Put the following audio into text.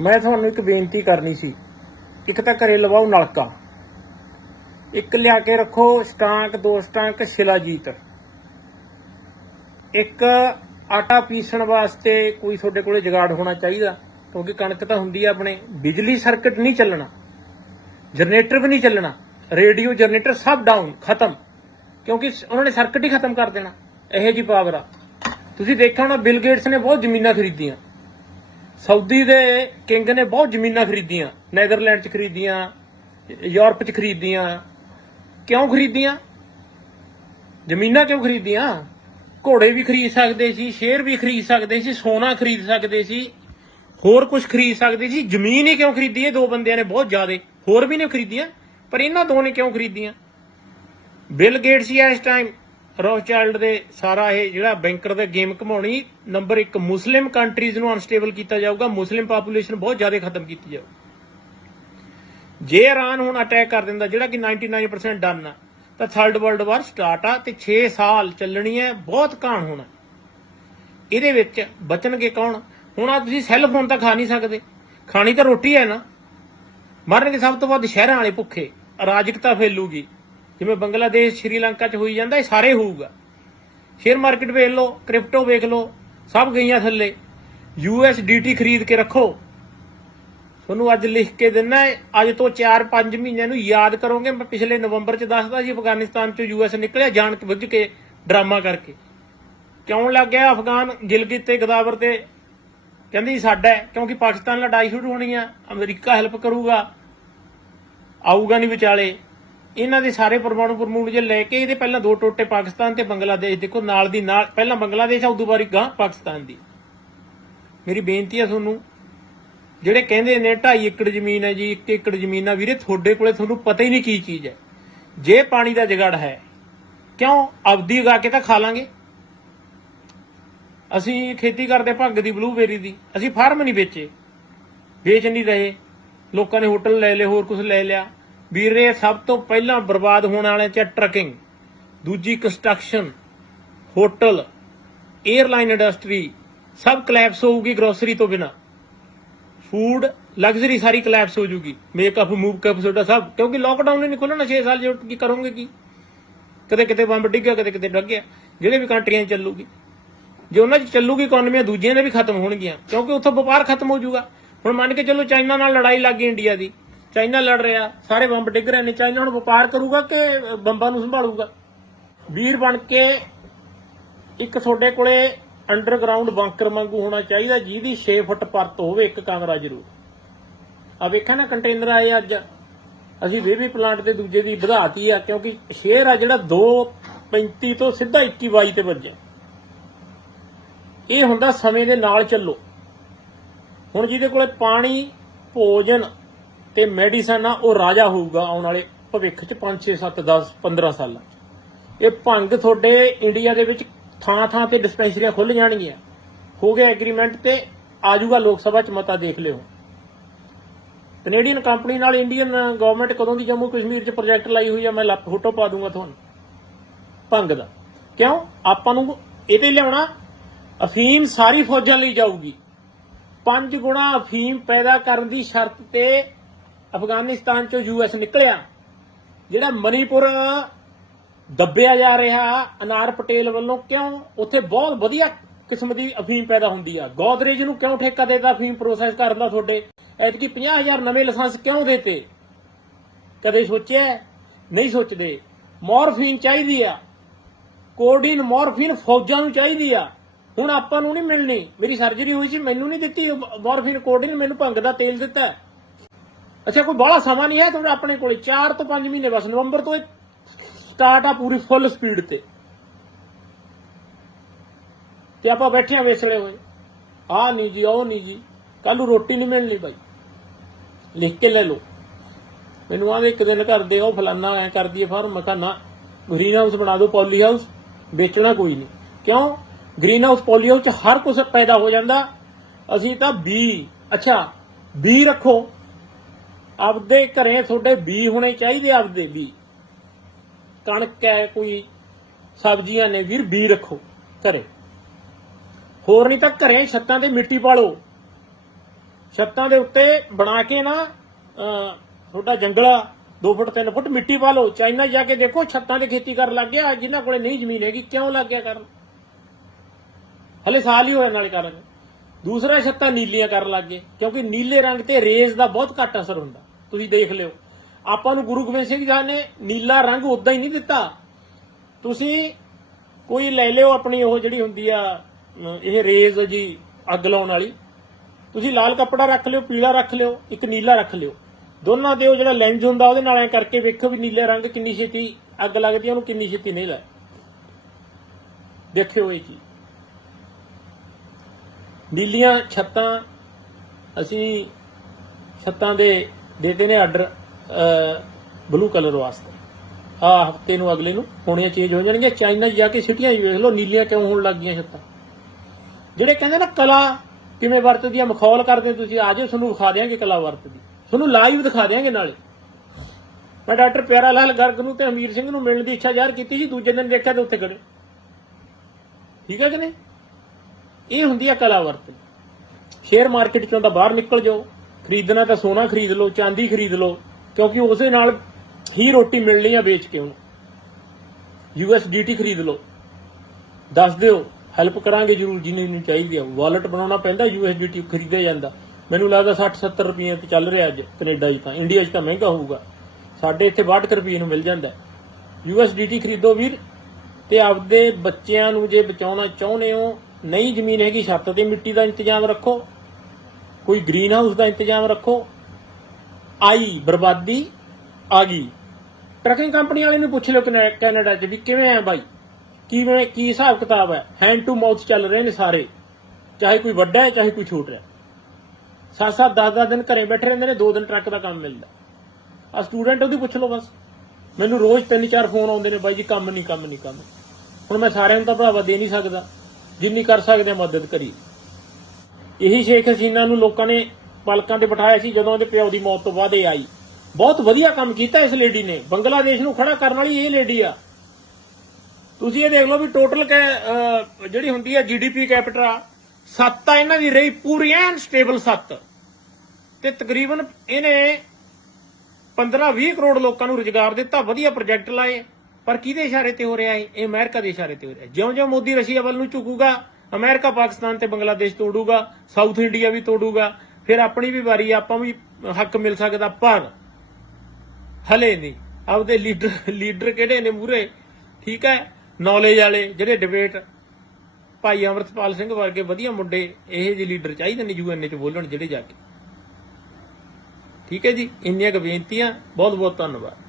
ਮੈਂ ਤੁਹਾਨੂੰ ਇੱਕ ਬੇਨਤੀ ਕਰਨੀ ਸੀ। ਇੱਕ ਤਾਂ ਘਰੇ ਲਵਾਓ ਨਲਕਾ। ਇੱਕ ਲਿਆ ਕੇ ਰੱਖੋ ਸਟਾਂਕ, ਦੋ ਸਟਾਂਕ ਸ਼ਿਲਾਜੀਤ ਇੱਕ ਆਟਾ ਪੀਸਣ ਵਾਸਤੇ ਕੋਈ ਤੁਹਾਡੇ ਕੋਲੇ ਜਗਾੜ ਹੋਣਾ ਚਾਹੀਦਾ, ਕਿਉਂਕਿ ਕਣਕ ਤਾਂ ਹੁੰਦੀ ਆ ਆਪਣੇ। ਬਿਜਲੀ ਸਰਕਟ ਨਹੀਂ ਚੱਲਣਾ, ਜਨਰੇਟਰ ਵੀ ਨਹੀਂ ਚੱਲਣਾ, ਰੇਡੀਓ, ਜਨਰੇਟਰ ਸਭ ਡਾਊਨ ਖਤਮ। ਕਿਉਂਕਿ ਉਹਨਾਂ ਨੇ ਸਰਕਟ ਹੀ ਖਤਮ ਕਰ ਦੇਣਾ, ਇਹੋ ਜੀ ਪਾਵਰ ਆ। ਤੁਸੀਂ ਦੇਖਿਆ ਹੋਣਾ ਬਿਲ ਗੇਟਸ ਨੇ ਬਹੁਤ ਜ਼ਮੀਨਾਂ ਖਰੀਦੀਆਂ। ਸਾਊਦੀ ਦੇ ਕਿੰਗ ਨੇ ਬਹੁਤ ਜ਼ਮੀਨਾਂ ਖਰੀਦੀਆਂ, ਨੈਦਰਲੈਂਡ 'ਚ ਖਰੀਦੀਆਂ, ਯੂਰਪ 'ਚ ਖਰੀਦੀਆਂ। ਕਿਉਂ ਖਰੀਦੀਆਂ? ਜ਼ਮੀਨਾਂ ਕਿਉਂ ਖਰੀਦੀਆਂ? ਘੋੜੇ ਵੀ ਖਰੀਦ ਸਕਦੇ ਸੀ ਸ਼ੇਰ ਵੀ ਖਰੀਦ ਸਕਦੇ ਸੀ, ਸੋਨਾ ਖਰੀਦ ਸਕਦੇ ਸੀ, ਹੋਰ ਕੁਝ ਖਰੀਦ ਸਕਦੇ ਸੀ। ਜ਼ਮੀਨ ਹੀ ਕਿਉਂ ਖਰੀਦੀ ਇਹ ਦੋ ਬੰਦਿਆਂ ਨੇ ਬਹੁਤ ਜ਼ਿਆਦਾ, ਹੋਰ ਵੀ ਨੇ ਖਰੀਦੀਆਂ, ਪਰ ਇਹਨਾਂ ਦੋ ਨੇ ਕਿਉਂ ਖਰੀਦੀਆਂ? ਬਿਲ ਗੇਟਸ ਹੀ ਇਸ ਟਾਈਮ ਰੌਚਾਈਲਡ ਦੇ ਸਾਰਾ ਇਹ ਜਿਹੜਾ ਬੈਂਕਰ ਦਾ ਗੇਮ ਘਮਾਉਣੀ ਨੰਬਰ 1 ਮੁਸਲਿਮ ਕੰਟਰੀਜ਼ ਨੂੰ ਅਨਸਟੇਬਲ ਕੀਤਾ ਜਾਊਗਾ, ਮੁਸਲਿਮ ਪਾਪੂਲੇਸ਼ਨ ਬਹੁਤ ਜ਼ਿਆਦਾ ਖਤਮ ਕੀਤੀ ਜਾਊ। ਜੇ ਇਰਾਨ ਹੁਣ ਅਟੈਕ ਕਰ ਦਿੰਦਾ, ਜਿਹੜਾ ਕਿ 99% ਡਨ ਆ, ਤਾਂ ਥਰਡ ਵਰਲਡ ਵਾਰ ਸਟਾਰਟ ਆ ਤੇ 6 ਸਾਲ ਚੱਲਣੀ ਹੈ, ਬਹੁਤ ਕਾਣ ਹੋਣਾ। ਇਹਦੇ ਵਿੱਚ ਬਚਣਗੇ ਕੌਣ? ਹੁਣ ਆ ਤੁਸੀਂ ਸੈੱਲ ਫੋਨ ਤਾਂ ਖਾ ਨਹੀਂ ਸਕਦੇ। ਖਾਣੀ ਤਾਂ ਰੋਟੀ ਹੈ ਨਾ। ਮਰਨਗੇ ਸਭ ਤੋਂ ਵੱਧ ਸ਼ਹਿਰਾਂ ਵਾਲੇ ਭੁੱਖੇ। ਅਰਾਜਕਤਾ ਫੈਲੂਗੀ। ਜਿਵੇਂ ਬੰਗਲਾਦੇਸ਼ ਸ਼੍ਰੀਲੰਕਾ ਚ ਹੋਈ ਜਾਂਦਾ, ਇਹ ਸਾਰੇ ਹੋਊਗਾ। ਸ਼ੇਅਰ ਮਾਰਕੀਟ ਵੇਖ ਲਓ, ਕ੍ਰਿਪਟੋ ਵੇਖ ਲਓ, ਸਭ ਗਈਆਂ ਥੱਲੇ। ਯੂਐਸਡੀਟੀ ਖਰੀਦ ਕੇ ਰੱਖੋ। ਤੁਹਾਨੂੰ ਅੱਜ ਲਿਖ ਕੇ ਦਿੰਨਾ ਅੱਜ ਤੋਂ 4-5 ਮਹੀਨਿਆਂ ਨੂੰ ਯਾਦ ਕਰੋਗੇ, ਮੈਂ ਪਿਛਲੇ ਨਵੰਬਰ ਚ ਦੱਸਦਾ ਸੀ, ਅਫਗਾਨਿਸਤਾਨ ਚੋਂ ਯੂਐਸ ਨਿਕਲਿਆ ਜਾਣ ਕੇ ਬੁੱਝ ਕੇ ਡਰਾਮਾ ਕਰਕੇ। ਕਿਉਂ ਲੱਗ ਗਿਆ ਅਫਗਾਨ ਗਿਲਗਿਤ ਤੇ ਗਦਾਵਰ ਤੇ? ਕਹਿੰਦੀ ਸਾਡਾ ਕਿਉਂਕਿ ਪਾਕਿਸਤਾਨ ਲੜਾਈ ਸ਼ੁਰੂ ਹੋਣੀ ਆ, ਅਮਰੀਕਾ ਹੈਲਪ ਕਰੂਗਾ। ਆਊਗਾ ਨਹੀਂ ਵਿਚਾਲੇ। ਇਹਨਾਂ ਦੇ ਸਾਰੇ ਪਰਮਾਣੂ ਪਰਮੂਣ ਜੇ ਲੈ ਕੇ ਇਹਦੇ ਪਹਿਲਾਂ ਦੋ ਟੋਟੇ ਪਾਕਿਸਤਾਨ ਤੇ ਬੰਗਲਾਦੇਸ਼, ਦੇਖੋ ਨਾਲ ਦੀ ਨਾਲ, ਪਹਿਲਾਂ ਬੰਗਲਾਦੇਸ਼ ਆ, ਉਦੋਂ ਬਾਰੀ ਗਾਂ ਪਾਕਿਸਤਾਨ ਦੀ। ਮੇਰੀ ਬੇਨਤੀ ਹੈ ਤੁਹਾਨੂੰ, ਜਿਹੜੇ ਕਹਿੰਦੇ ਨੇ 2.5 ਏਕੜ ਜ਼ਮੀਨ ਹੈ ਜੀ 1 ਏਕੜ ਜ਼ਮੀਨ ਆ ਵੀਰੇ ਤੁਹਾਡੇ ਕੋਲੇ ਤੁਹਾਨੂੰ ਪਤਾ ਹੀ ਨਹੀਂ ਕੀ ਚੀਜ਼ ਹੈ। ਜੇ ਪਾਣੀ ਦਾ ਜਗੜ ਹੈ, ਕਿਉਂ ਅਵਧੀ ਉਗਾ ਕੇ ਤਾਂ ਖਾ ਲਾਂਗੇ? ਅਸੀਂ ਖੇਤੀ ਕਰਦੇ ਭੰਗ ਦੀ ਬਲੂਬੇਰੀ ਦੀ, ਅਸੀਂ ਫਾਰਮ ਨਹੀਂ ਵੇਚੇ। ਵੇਚ ਨਹੀਂ ਰਹੇ। ਲੋਕਾਂ ਨੇ ਹੋਟਲ ਲੈ ਲਏ, ਹੋਰ ਕੁਝ ਲੈ ਲਿਆ। ਵੀਰੇ, ਸਭ ਤੋਂ ਪਹਿਲਾਂ ਬਰਬਾਦ ਹੋਣ ਵਾਲੇ ਚ ਟਰਕਿੰਗ, ਦੂਜੀ ਕੰਸਟਰਕਸ਼ਨ, ਹੋਟਲ 에ਅਰਲਾਈਨ ਇੰਡਸਟਰੀ, ਸਭ ਕਲੈਪਸ ਹੋਊਗੀ ਗਰੋਸਰੀ ਤੋਂ ਬਿਨਾ। ਫੂਡ ਲਗਜ਼ਰੀ ਸਾਰੀ ਕਲੈਪਸ ਹੋ ਜੂਗੀ। ਮੇਕਅਪ ਮੂਵ ਕਪ ਤੁਹਾਡਾ ਸਭ, ਕਿਉਂਕਿ ਲੋਕਡਾਊਨ ਹੀ ਨਹੀਂ ਖੁੱਲਣਾ 6 ਸਾਲ ਜੇ ਕੀ ਕਰੋਗੇ ਕੀ? ਕਦੇ ਕਿਤੇ ਬੰਬ ਡਿੱਗਿਆ, ਕਦੇ ਕਿਤੇ ਡੱਗ ਗਿਆ। ਜਿਹੜੇ ਵੀ ਕੰਟਰੀਆਂ ਚੱਲੂਗੀ। ਜੇ ਉਹਨਾਂ 'ਚ ਚੱਲੂਗੀ ਇਕਨੋਮੀਆਂ ਦੂਜੀਆਂ ਦੇ ਵੀ ਖਤਮ ਹੋਣਗੀਆਂ, ਕਿਉਂਕਿ ਉੱਥੋਂ ਵਪਾਰ ਖਤਮ ਹੋ ਜਾਊਗਾ ਹੁਣ ਮੰਨ ਕੇ ਚੱਲੋ ਚਾਈਨਾ ਨਾਲ ਲੜਾਈ ਲੱਗ ਗਈ ਇੰਡੀਆ ਦੀ। ਚਾਈਨਾ ਲੜ ਰਿਹਾ, ਸਾਰੇ ਬੰਬ ਡਿੱਗ ਰਹੇ ਨੇ, ਚਾਈਨਾ ਹੁਣ ਵਪਾਰ ਕਰੂਗਾ ਕਿ ਬੰਬਾਂ ਨੂੰ ਸੰਭਾਲੂਗਾ? ਵੀਰ ਬਣ ਕੇ ਇੱਕ ਤੁਹਾਡੇ ਕੋਲੇ ਅੰਡਰਗਰਾਉਂਡ ਬੰਕਰ ਵਾਂਗੂ ਹੋਣਾ ਚਾਹੀਦਾ, ਜਿਹਦੀ 6 ਫੁੱਟ ਪਰਤ ਹੋਵੇ ਇੱਕ ਕਮਰਾ ਜ਼ਰੂਰ। ਆ ਵੇਖਾਂ ਨਾ ਕੰਟੇਨਰ ਆਏ ਅੱਜ। ਅਸੀਂ ਬੇਬੀ ਪਲਾਂਟ ਦੇ ਦੂਜੇ ਦੀ ਵਧਾਤੀ ਆ, ਕਿਉਂਕਿ ਸ਼ੇਅਰ ਆ ਜਿਹੜਾ 2.35 ਤੋਂ ਸਿੱਧਾ 21 ਤੇ ਵੱਜਿਆ। ਇਹ ਹੁੰਦਾ ਸਮੇਂ ਦੇ ਨਾਲ ਚੱਲੋ। ਹੁਣ ਜਿਹਦੇ ਕੋਲੇ ਪਾਣੀ, ਭੋਜਨ ਤੇ ਮੈਡੀਸਨ ਆ, ਉਹ ਰਾਜਾ ਹੋਊਗਾ ਆਉਣ ਵਾਲੇ ਭਵਿੱਖ ਚ 5 6 7 10 15 ਸਾਲਾਂ 'ਚ। ਇਹ ਭੰਗ ਤੁਹਾਡੇ ਇੰਡੀਆ ਦੇ ਵਿੱਚ ਥਾਂ ਥਾਂ ਤੇ ਡਿਸਪੈਂਸਰੀਆਂ ਖੁੱਲ ਜਾਣਗੀਆਂ। ਹੋ ਗਿਆ ਐਗਰੀਮੈਂਟ ਤੇ ਆਜੂਗਾ ਲੋਕ ਸਭਾ ਚ ਮਤਾ ਦੇਖ ਲਿਓ। ਕੈਨੇਡੀਅਨ ਕੰਪਨੀ ਨਾਲ ਇੰਡੀਅਨ ਗਵਰਨਮੈਂਟ ਕਦੋਂ ਦੀ ਜੰਮੂ ਕਸ਼ਮੀਰ ਚ ਪ੍ਰੋਜੈਕਟ ਲਾਈ ਹੋਈ ਆ, ਮੈਂ ਲਾ- ਫੋਟੋ ਪਾ ਦੂੰਗਾ ਤੁਹਾਨੂੰ। ਭੰਗ ਦਾ। ਕਿਉਂ? ਆਪਾਂ ਨੂੰ ਇਹਦੇ ਲਿਆਉਣਾ, ਅਫੀਮ ਸਾਰੀ ਫੌਜਾਂ ਲਈ ਜਾਊਗੀ। ਪੰਜ ਗੁਣਾ ਅਫੀਮ ਪੈਦਾ ਕਰਨ ਦੀ ਸ਼ਰਤ ਤੇ ਅਫਗਾਨਿਸਤਾਨ ਚੋਂ ਯੂਐਸ ਨਿਕਲਿਆ, ਜਿਹੜਾ ਮਨੀਪੁਰ ਦੱਬਿਆ ਜਾ ਰਿਹਾ ਅਨਾਰ ਪਟੇਲ ਵੱਲੋਂ, ਕਿਉਂ? ਉੱਥੇ ਬਹੁਤ ਵਧੀਆ ਕਿਸਮ ਦੀ ਅਫੀਮ ਪੈਦਾ ਹੁੰਦੀ ਆ। ਗੋਦਰੇਜ ਨੂੰ ਕਿਉਂ ਠੇਕਾ ਦੇਤਾ ਅਫੀਮ ਪ੍ਰੋਸੈਸ ਕਰਨ ਦਾ ਤੁਹਾਡੇ? ਐਤਕੀ 50000 ਨਵੇਂ ਲਾਇਸੈਂਸ ਕਿਉਂ ਦੇਤੇ? ਕਦੇ ਸੋਚਿਆ? ਨਹੀਂ ਸੋਚਦੇ। ਮੋਰਫੀਨ ਚਾਹੀਦੀ ਆ। ਕੋਡੀਨ ਮੋਰਫੀਨ ਫੌਜਾਂ ਨੂੰ ਚਾਹੀਦੀ ਆ। ਹੁਣ ਆਪਾਂ ਨੂੰ ਨਹੀਂ ਮਿਲਣੀ। ਮੇਰੀ ਸਰਜਰੀ ਹੋਈ ਸੀ, ਮੈਨੂੰ ਨਹੀਂ ਦਿੱਤੀ ਮੋਰਫੀਨ ਕੋਡੀਨ ਮੈਨੂੰ ਭੰਗ ਦਾ ਤੇਲ ਦਿੱਤਾ। ਅੱਛਾ, ਕੋਈ ਬੜਾ ਸਮਾਂ ਨਹੀਂ ਹੈ ਤੁਹਾਡੇ ਆਪਣੇ ਕੋਲੇ। 4 ਤੋਂ 5 ਮਹੀਨੇ ਬਸ, ਨਵੰਬਰ ਤੋਂ ਸਟਾਰਟ ਆ ਪੂਰੀ ਫੁੱਲ ਸਪੀਡ ਤੇ। ਤੇ ਆਪਾਂ ਬੈਠੇ ਆ ਵੇਸਲੇ ਹੋਏ। ਆ ਨਹੀਂ ਜੀ, ਉਹ ਨਹੀਂ ਜੀ। ਕੱਲ ਨੂੰ ਰੋਟੀ ਨਹੀਂ ਮਿਲਣੀ ਬਾਈ। ਲਿਖ ਕੇ ਲੈ ਲਓ। ਮੈਨੂੰ ਆਵੇ ਇੱਕ ਦਿਨ ਘਰ ਦੇ, ਉਹ ਫਲਾਨਾ ਐ ਕਰਦੀ ਦਈਏ ਫਾਰਮ। ਮੈਂ ਕਿਹਾ, ਨਾ ਗ੍ਰੀਨ ਹਾਊਸ ਬਣਾ ਦਿਓ ਪੋਲੀ ਹਾਊਸ ਵੇਚਣਾ ਕੋਈ ਨਹੀਂ ਕਿਉਂ? ਗ੍ਰੀਨ ਹਾਊਸ ਪੋਲੀ ਹਾਊਸ ਚ ਹਰ ਕੁਝ ਪੈਦਾ ਹੋ ਜਾਂਦਾ। ਅਸੀਂ ਤਾਂ ਬੀ, ਅੱਛਾ, ਬੀ ਰੱਖੋ। ਆਪਦੇ ਘਰੇ ਤੁਹਾਡੇ ਬੀ ਹੋਣੇ ਚਾਹੀਦੇ ਆਪਦੇ ਬੀ। ਕਣਕ ਹੈ ਕੋਈ, ਸਬਜ਼ੀਆਂ ਨੇ ਵੀਰ ਬੀ ਰੱਖੋ ਘਰੇ। ਹੋਰ ਨਹੀਂ ਤਾਂ ਘਰੇ ਛੱਤਾਂ ਤੇ ਮਿੱਟੀ ਪਾਲੋ। ਛੱਤਾਂ ਦੇ ਉੱਤੇ ਬਣਾ ਕੇ ਨਾ ਤੁਹਾਡਾ ਜੰਗਲਾ 2 ਫੁੱਟ 3 ਫੁੱਟ ਮਿੱਟੀ ਪਾ ਲਓ ਚਾਈਨਾ ਜਾ ਕੇ ਦੇਖੋ, ਛੱਤਾਂ ਤੇ ਖੇਤੀ ਕਰਨ ਲੱਗ ਗਿਆ, ਜਿਨ੍ਹਾਂ ਕੋਲੇ ਨਹੀਂ ਜ਼ਮੀਨ ਹੈਗੀ, ਕਿਉਂ ਲੱਗ ਗਿਆ ਕਰਨ? ਹਲੇ ਸਾਲ ਹੀ ਹੋਇਆ ਨਾਲੇ ਕਰਨ ਦੂਸਰਾ ਛੱਤਾਂ ਨੀਲੀਆਂ ਕਰਨ ਲੱਗ ਗਏ, ਕਿਉਂਕਿ ਨੀਲੇ ਰੰਗ ਤੇ ਰੇਜ਼ ਦਾ ਬਹੁਤ ਘੱਟ ਅਸਰ ਹੁੰਦਾ। ਤੁਸੀਂ ਦੇਖ ਲਿਓ। ਆਪਾਂ ਨੂੰ ਗੁਰੂ ਗੋਬਿੰਦ ਸਿੰਘ ਜੀ ਨੇ ਨੀਲਾ ਰੰਗ ਉਦਾਂ ਹੀ ਨਹੀਂ ਦਿੱਤਾ। ਤੁਸੀਂ ਕੋਈ ਲੈ ਲਿਓ ਆਪਣੀ ਉਹ ਜਿਹੜੀ ਹੁੰਦੀ ਆ ਇਹ ਰੇਜ਼ ਜੀ ਅੱਗ ਲਾਉਣ ਵਾਲੀ। ਤੁਸੀਂ ਲਾਲ ਕੱਪੜਾ ਰੱਖ ਲਿਓ, ਪੀਲਾ ਰੱਖ ਲਿਓ, ਇੱਕ ਨੀਲਾ ਰੱਖ ਲਿਓ। ਦੋਨਾਂ ਦੇ ਉਹ ਜਿਹੜਾ ਲੈਂਸ ਹੁੰਦਾ, ਉਹਦੇ ਨਾਲ ਐ ਕਰਕੇ ਵੇਖੋ ਵੀ ਨੀਲੇ ਰੰਗ ਕਿੰਨੀ ਛੇਤੀ ਅੱਗ ਲੱਗਦੀ ਉਹਨੂੰ ਕਿੰਨੀ ਛੇਤੀ ਨਹੀਂ ਲੱਗ ਦੇਖਿਓ ਇਹ ਚੀਜ਼। ਨੀਲੀਆਂ ਛੱਤਾਂ, ਅਸੀਂ ਛੱਤਾਂ ਦੇ ਦੇਤੇ ਨੇ ਆਰਡਰ ਬਲੂ ਕਲਰ ਵਾਸਤੇ। ਆ ਹਫ਼ਤੇ ਨੂੰ, ਅਗਲੇ ਨੂੰ, ਹੋਣੀਆਂ ਚੇਂਜ ਹੋ ਜਾਣਗੀਆਂ। ਚਾਈਨਾ 'ਚ ਜਾ ਕੇ ਸਿਟੀਆਂ ਹੀ ਵੇਖ ਲਓ, ਨੀਲੀਆਂ ਕਿਉਂ ਹੋਣ ਲੱਗ ਗਈਆਂ ਛੱਤਾਂ। ਜਿਹੜੇ ਕਹਿੰਦੇ ਨਾ ਕਲਾ ਕਿਵੇਂ ਵਰਤਦੀ ਆ ਮਖੌਲ ਕਰਦੇ ਤੁਸੀਂ ਆ ਜਾਓ ਤੁਹਾਨੂੰ ਵਿਖਾ ਦਿਆਂਗੇ ਕਲਾ ਵਰਤਦੀ। ਤੁਹਾਨੂੰ ਲਾਈਵ ਦਿਖਾ ਦਿਆਂਗੇ ਨਾਲੇ। ਮੈਂ ਡਾਕਟਰ ਪਿਆਰਾ ਲਾਲ ਗਰਗ ਨੂੰ ਤੇ ਅਮੀਰ ਸਿੰਘ ਨੂੰ ਮਿਲਣ ਦੀ ਇੱਛਾ ਜ਼ਾਹਰ ਕੀਤੀ ਸੀ, ਦੂਜੇ ਦਿਨ ਦੇਖਿਆ ਤੇ ਉੱਥੇ ਖੜੇ। ਠੀਕ ਹੈ ਕਿ ਨਹੀਂ? ਇਹ ਹੁੰਦੀ ਆ ਕਲਾ ਵਰਤਦੀ ਸ਼ੇਅਰ ਮਾਰਕੀਟ ਚੋਂ ਤਾਂ ਬਾਹਰ ਨਿਕਲ ਜਾਓ। ਖਰੀਦਣਾ ਤਾਂ ਸੋਨਾ ਖਰੀਦ ਲਓ, ਚਾਂਦੀ ਖਰੀਦ ਲਓ, ਕਿਉਂਕਿ ਉਸੇ ਨਾਲ ਹੀ ਰੋਟੀ ਮਿਲਣੀ ਆ ਵੇਚ ਕੇ ਉਹਨੂੰ। ਯੂਐਸਡੀਟੀ ਖਰੀਦ ਲਓ। ਦੱਸ ਦਿਓ ਹੈਲਪ ਕਰਾਂਗੇ ਜਰੂਰ, ਜਿੰਨੀ ਨੂੰ ਚਾਹੀਦੀ ਆ। ਵਾਲਟ ਬਣਾਉਣਾ ਪੈਂਦਾ ਯੂਐਸਡੀਟੀ ਖਰੀਦਿਆ ਜਾਂਦਾ। ਮੈਨੂੰ ਲੱਗਦਾ 60 70 ਰੁਪਏ ਤੇ ਚੱਲ ਰਿਹਾ ਅੱਜ ਕੈਨੇਡਾ 'ਚ ਤਾਂ। ਇੰਡੀਆ 'ਚ ਤਾਂ ਮਹਿੰਗਾ ਹੋਊਗਾ। ਸਾਡੇ ਇੱਥੇ 62 ਰੁਪਏ ਨੂੰ ਮਿਲ ਜਾਂਦਾ। ਯੂਐਸਡੀਟੀ ਖਰੀਦੋ ਵੀਰ, ਤੇ ਆਪਦੇ ਬੱਚਿਆਂ ਨੂੰ ਜੇ ਬਚਾਉਣਾ ਚਾਹੁੰਦੇ ਹੋ, ਨਹੀਂ ਜ਼ਮੀਨ ਹੈਗੀ ਛੱਤ ਤੇ, ਮਿੱਟੀ ਦਾ ਇੰਤਜ਼ਾਮ ਰੱਖੋ। ਕੋਈ ਗ੍ਰੀਨ ਹਾਊਸ ਦਾ ਇੰਤਜ਼ਾਮ ਰੱਖੋ। ਆਈ, ਬਰਬਾਦੀ, ਆ ਗਈ। ਟਰਕਿੰਗ ਕੰਪਨੀ ਵਾਲੇ ਨੂੰ ਪੁੱਛ ਲਿਓ ਕੈਨੇ- ਕੈਨੇਡਾ 'ਚ ਵੀ ਕਿਵੇਂ ਆ ਬਾਈ? ਕਿਵੇਂ, ਕੀ ਹਿਸਾਬ ਕਿਤਾਬ ਹੈ? ਹੈਂਡ ਟੂ ਮਾਊਥ ਚੱਲ ਰਹੇ ਨੇ ਸਾਰੇ। ਚਾਹੇ ਕੋਈ ਵੱਡਾ ਹੈ, ਚਾਹੇ ਕੋਈ ਛੋਟਾ ਹੈ। ਸੱਤ ਸੱਤ 10 10 ਦਿਨ ਘਰੇ ਬੈਠੇ ਰਹਿੰਦੇ ਨੇ, ਦੋ ਦਿਨ ਟਰੱਕ ਦਾ ਕੰਮ ਮਿਲਦਾ। ਆ ਸਟੂਡੈਂਟ ਉਹਦੀ ਪੁੱਛ ਲਓ ਬਸ। ਮੈਨੂੰ ਰੋਜ਼ ਤਿੰਨ ਚਾਰ ਫੋਨ ਆਉਂਦੇ ਨੇ ਬਾਈ ਜੀ, ਕੰਮ ਨਹੀਂ ਕੰਮ ਨਹੀਂ ਕੰਮ। ਹੁਣ ਮੈਂ ਸਾਰਿਆਂ ਨੂੰ ਤਾਂ ਭਰਾਵਾ ਦੇ ਨਹੀਂ ਸਕਦਾ। ਜਿੰਨੀ ਕਰ ਸਕਦੇ ਮਦਦ ਕਰੀ ਇਹੀ ਸ਼ੇਖ ਹਸੀਨਾ ਨੂੰ ਲੋਕਾਂ ਨੇ ਪਲਕਾਂ ਤੇ ਬਿਠਾਇਆ ਸੀ ਜਦੋਂ ਉਹਦੇ ਪਿਓ ਦੀ ਮੌਤ ਤੋਂ ਬਾਅਦ ਇਹ ਆਈ। ਬਹੁਤ ਵਧੀਆ ਕੰਮ ਕੀਤਾ ਇਸ ਲੇਡੀ ਨੇ। ਬੰਗਲਾਦੇਸ਼ ਨੂੰ ਖੜਾ ਕਰਨ ਵਾਲੀ ਇਹ ਲੇਡੀ ਆ। ਤੁਸੀਂ ਇਹ ਦੇਖ ਲਓ ਵੀ ਟੋਟਲ ਜਿਹੜੀ ਹੁੰਦੀ ਹੈ ਜੀਡੀਪੀ ਕੈਪੀਟਲ ਸੱਤ ਤਾਂ ਇਹਨਾਂ ਦੀ ਰਹੀ ਪੂਰੀ ਐਨ ਸਟੇਬਲ ਸੱਤ। ਤੇ ਤਕਰੀਬਨ ਇਹਨੇ 15-20 ਕਰੋੜ ਲੋਕਾਂ ਨੂੰ ਰੁਜ਼ਗਾਰ ਦਿੱਤਾ, ਵਧੀਆ ਪ੍ਰੋਜੈਕਟ ਲਾਏ। ਪਰ ਕਿਹਦੇ ਇਸ਼ਾਰੇ ਤੇ ਹੋ ਰਿਹਾ ਹੈ ਇਹ ਅਮਰੀਕਾ ਦੇ ਇਸ਼ਾਰੇ ਤੇ ਹੋ ਰਿਹਾ। ਜਿਉਂ-ਜਿਉਂ ਮੋਦੀ ਰਸ਼ੀਆ ਵੱਲ ਨੂੰ ਝੁਕੂਗਾ ਅਮਰੀਕਾ, ਪਾਕਿਸਤਾਨ ਤੇ ਬੰਗਲਾਦੇਸ਼ ਤੋੜੂਗਾ, ਸਾਊਥ ਇੰਡੀਆ ਵੀ ਤੋੜੂਗਾ, ਫਿਰ ਆਪਣੀ ਵੀ ਵਾਰੀ ਆਪਾਂ ਵੀ ਹੱਕ ਮਿਲ ਸਕਦਾ, ਪਰ ਹਲੇ ਨਹੀਂ। ਆਪਦੇ ਲੀਡਰ ਲੀਡਰ ਕਿਹੜੇ ਨੇ ਮੂਰੇ ਠੀਕ ਹੈ ਨੌਲੇਜ ਵਾਲੇ ਜਿਹੜੇ ਡਿਬੇਟ ਭਾਈ ਅਮਰਤਪਾਲ ਸਿੰਘ ਵਰਗੇ ਵਧੀਆ ਮੁੰਡੇ, ਇਹੋ ਜਿਹੇ ਲੀਡਰ ਚਾਹੀਦੇ ਨੇ ਯੂਐਨਏ ਚ ਬੋਲਣ ਜਿਹੜੇ ਜਾ ਕੇ। ਠੀਕ ਹੈ ਜੀ, ਇੰਨੀਆਂ ਕੁ ਬੇਨਤੀਆਂ ਬਹੁਤ ਬਹੁਤ ਧੰਨਵਾਦ।